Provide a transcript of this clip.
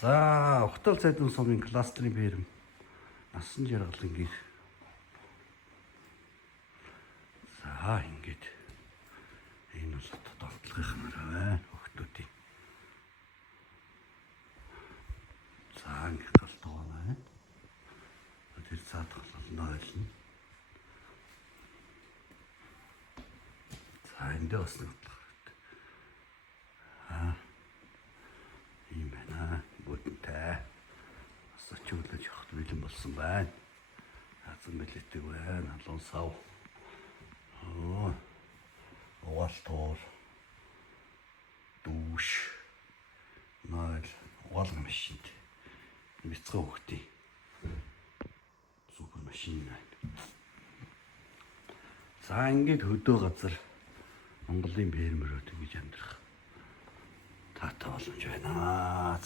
За, Ухтал цайдын сумын кластерын бэрэм насан жаргалан гэр. За, ингэж энэ бол донтолгын байна охтуудын. За, ингэ галтгаа байна. Тэр цаад холно ойлно. За, эндээ бас нэг ийм байна. Бүгдээ бас очиулж явахд бэлэн болсон байна. Хазан бэлэтдэг байна. Алуун сав. Угаалтуур. Дүүш. Найл угаалгын машин. Бяцхан хөхтий. Супер машин байна. За, ингээд хөдөө газар Монголын бэрмэрүүд ингэж амьдрах таатай боломж байна.